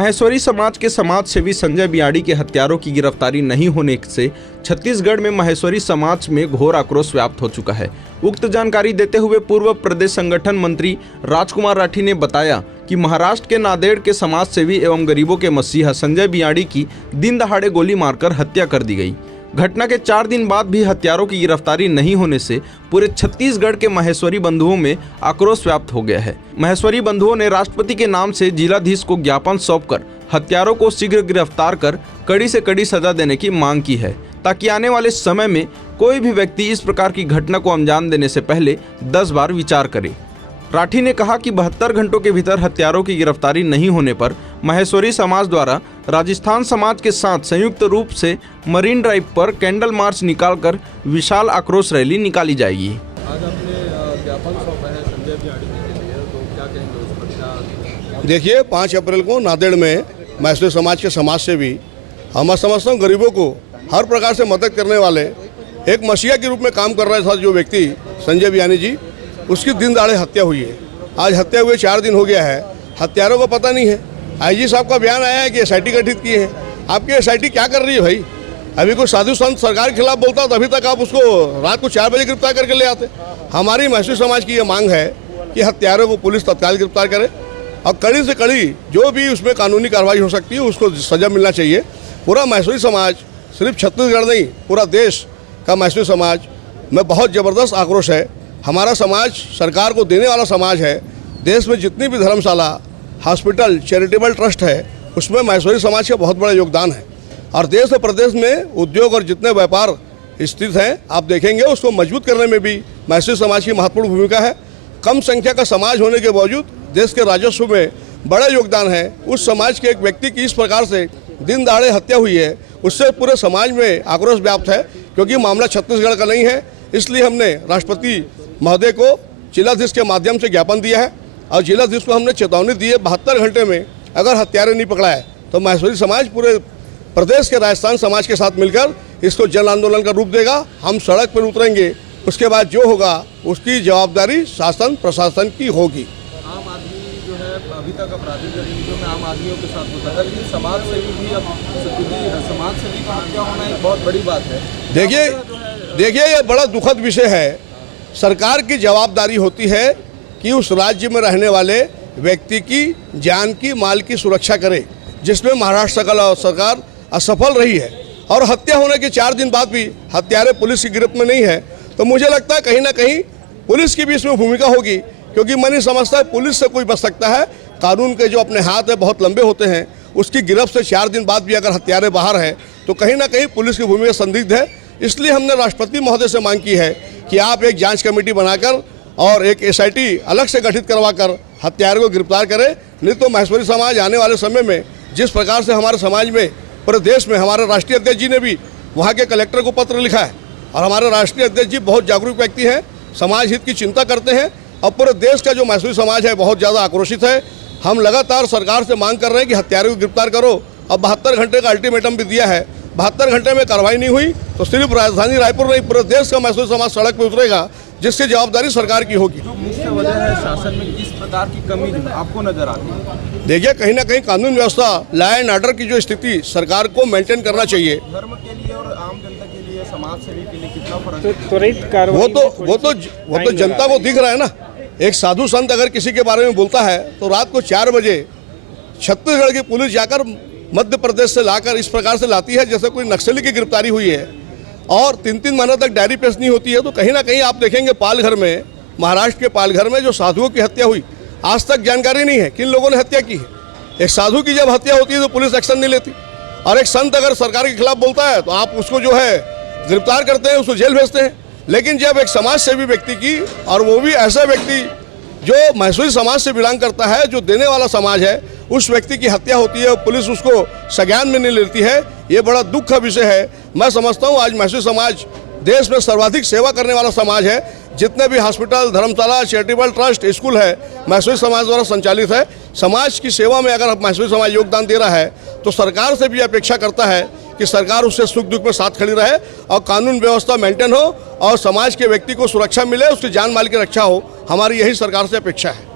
माहेश्वरी समाज के समाज सेवी संजय बियाड़ी के हत्यारों की गिरफ्तारी नहीं होने से छत्तीसगढ़ में माहेश्वरी समाज में घोर आक्रोश व्याप्त हो चुका है। उक्त जानकारी देते हुए पूर्व प्रदेश संगठन मंत्री राजकुमार राठी ने बताया कि महाराष्ट्र के नांदेड़ के समाज सेवी एवं गरीबों के मसीहा संजय बियाड़ी की दिन दहाड़े गोली मारकर हत्या कर दी गई। घटना के 4 दिन बाद भी हत्यारों की गिरफ्तारी नहीं होने से पूरे छत्तीसगढ़ के माहेश्वरी बंधुओं में आक्रोश व्याप्त हो गया है। माहेश्वरी बंधुओं ने राष्ट्रपति के नाम से जिलाधीश को ज्ञापन सौंपकर हत्यारों को शीघ्र गिरफ्तार कर कड़ी से कड़ी सजा देने की मांग की है, ताकि आने वाले समय में कोई भी व्यक्ति इस प्रकार की घटना को अंजाम देने से पहले 10 बार विचार करे। राठी ने कहा कि 72 घंटों के भीतर हत्यारों की गिरफ्तारी नहीं होने पर माहेश्वरी समाज द्वारा राजस्थान समाज के साथ संयुक्त रूप से मरीन ड्राइव पर कैंडल मार्च निकालकर विशाल आक्रोश रैली निकाली जाएगी। आज आपने ज्ञापन सौंपा है संजय बियाड़ी के लिए, तो क्या कहेंगे उस पर? क्या देखिए, 5 अप्रैल को नांदेड़ में माहेश्वरी समाज के समाज से भी हम समझता हूँ गरीबों को हर प्रकार से मदद करने वाले एक मसीहा के रूप में काम कर रहा था जो व्यक्ति संजय बियाड़ी जी, उसकी दिन दहाड़े हत्या हुई है। आज हत्या हुए 4 दिन हो गया है, हत्यारों को पता नहीं है। आईजी साहब का बयान आया है कि एसआईटी गठित की है। आपकी एसआईटी क्या कर रही है भाई? अभी कोई साधु संत सरकार के खिलाफ बोलता तो अभी तक आप उसको रात को 4 बजे गिरफ्तार करके ले आते। हमारी माहेश्वरी समाज की ये मांग है कि हत्यारों को पुलिस तत्काल गिरफ्तार करे और कड़ी से कड़ी जो भी उसमें कानूनी कार्रवाई हो सकती है उसको सजा मिलना चाहिए। पूरा माहेश्वरी समाज, सिर्फ छत्तीसगढ़ नहीं, पूरा देश का माहेश्वरी समाज में बहुत ज़बरदस्त आक्रोश है। हमारा समाज सरकार को देने वाला समाज है। देश में जितनी भी धर्मशाला, हॉस्पिटल, चैरिटेबल ट्रस्ट है, उसमें माहेश्वरी समाज का बहुत बड़ा योगदान है। और देश और प्रदेश में उद्योग और जितने व्यापार स्थित हैं, आप देखेंगे उसको मजबूत करने में भी माहेश्वरी समाज की महत्वपूर्ण भूमिका है। कम संख्या का समाज होने के बावजूद देश के राजस्व में बड़ा योगदान है। उस समाज के एक व्यक्ति की इस प्रकार से दिन दहाड़े हत्या हुई है, उससे पूरे समाज में आक्रोश व्याप्त है। क्योंकि मामला छत्तीसगढ़ का नहीं है, इसलिए हमने राष्ट्रपति महोदय को जिलाधीश के माध्यम से ज्ञापन दिया है और जिलाधीश को हमने चेतावनी दी है 72 घंटे में अगर हत्यारे नहीं पकड़ा है तो माहेश्वरी समाज पूरे प्रदेश के राजस्थान समाज के साथ मिलकर इसको जन आंदोलन का रूप देगा। हम सड़क पर उतरेंगे, उसके बाद जो होगा उसकी जवाबदारी शासन प्रशासन की होगी। आम आदमी जो है अभी तक आपराधिक गतिविधियों में आम आदमियों के साथ होता है, लेकिन समाज सेवी भी समाज सेवी का हत्या होना एक बहुत बड़ी बात है। देखिए ये बड़ा दुखद विषय है। सरकार की जवाबदारी होती है कि उस राज्य में रहने वाले व्यक्ति की जान की, माल की सुरक्षा करे, जिसमें महाराष्ट्र सरकार असफल रही है। और हत्या होने के 4 दिन बाद भी हत्यारे पुलिस की गिरफ्त में नहीं है, तो मुझे लगता है कहीं ना कहीं पुलिस की भी इसमें भूमिका होगी। क्योंकि मैं नहीं समझता पुलिस से कोई बच सकता है। कानून के जो अपने हाथ है बहुत लंबे होते हैं, उसकी गिरफ्त से 4 दिन बाद भी अगर हत्यारे बाहर है तो कहीं ना कहीं पुलिस की भूमिका संदिग्ध है। इसलिए हमने राष्ट्रपति महोदय से मांग की है कि आप एक जांच कमेटी बनाकर और एक एसआईटी अलग से गठित करवाकर हत्यारों को गिरफ्तार करें। नहीं तो माहेश्वरी समाज आने वाले समय में जिस प्रकार से हमारे समाज में, पूरे देश में, हमारे राष्ट्रीय अध्यक्ष जी ने भी वहाँ के कलेक्टर को पत्र लिखा है और हमारे राष्ट्रीय अध्यक्ष जी बहुत जागरूक व्यक्ति हैं, समाज हित की चिंता करते हैं और पूरे देश का जो माहेश्वरी समाज है बहुत ज़्यादा आक्रोशित है। हम लगातार सरकार से मांग कर रहे हैं कि हत्यारों को गिरफ्तार करो। अब 72 घंटे का अल्टीमेटम भी दिया है, 72 घंटे में कार्रवाई नहीं हुई तो सिर्फ राजधानी रायपुर नहीं, पूरे देश का माहेश्वरी समाज सड़क पर उतरेगा, जिसकी जवाबदारी सरकार की होगी। जो मुख्य वजह है शासन में किस प्रकार की कमी आपको नजर आती है? देखिए, कहीं ना कहीं कानून व्यवस्था, लॉ एंड ऑर्डर की जो स्थिति सरकार को मेंटेन करना चाहिए। धर्म के लिए और आम जनता के लिए, समाज सेवी के लिए कितना फर्क है? त्वरित कार्रवाई वो तो जनता को दिख रहा है ना। एक साधु संत अगर किसी के बारे में बोलता है तो रात को 4 बजे छत्तीसगढ़ की पुलिस जाकर मध्य प्रदेश से लाकर इस प्रकार से लाती है जैसे कोई नक्सली की गिरफ्तारी हुई है और 3-3 महीने तक डायरी पेश नहीं होती है। तो कहीं ना कहीं आप देखेंगे पालघर में, महाराष्ट्र के पालघर में जो साधुओं की हत्या हुई, आज तक जानकारी नहीं है किन लोगों ने हत्या की है। एक साधु की जब हत्या होती है तो पुलिस एक्शन नहीं लेती, और एक संत अगर सरकार के खिलाफ बोलता है तो आप उसको जो है गिरफ्तार करते हैं, उसको जेल भेजते हैं। लेकिन जब एक समाज सेवी व्यक्ति की, और वो भी ऐसा व्यक्ति जो माहेश्वरी समाज से बिलोंग करता है, जो देने वाला समाज है, उस व्यक्ति की हत्या होती है और पुलिस उसको संज्ञान में नहीं लेती है, ये बड़ा दुख का विषय है। मैं समझता हूँ आज माहेश्वरी समाज देश में सर्वाधिक सेवा करने वाला समाज है। जितने भी हॉस्पिटल, धर्मशाला, चैरिटेबल ट्रस्ट, स्कूल है, माहेश्वरी समाज द्वारा संचालित है। समाज की सेवा में अगर माहेश्वरी समाज योगदान दे रहा है तो सरकार से भी अपेक्षा करता है कि सरकार उससे सुख दुख में साथ खड़ी रहे और कानून व्यवस्था मेंटेन हो और समाज के व्यक्ति को सुरक्षा मिले, उसकी जान माल की रक्षा हो। हमारी यही सरकार से अपेक्षा है।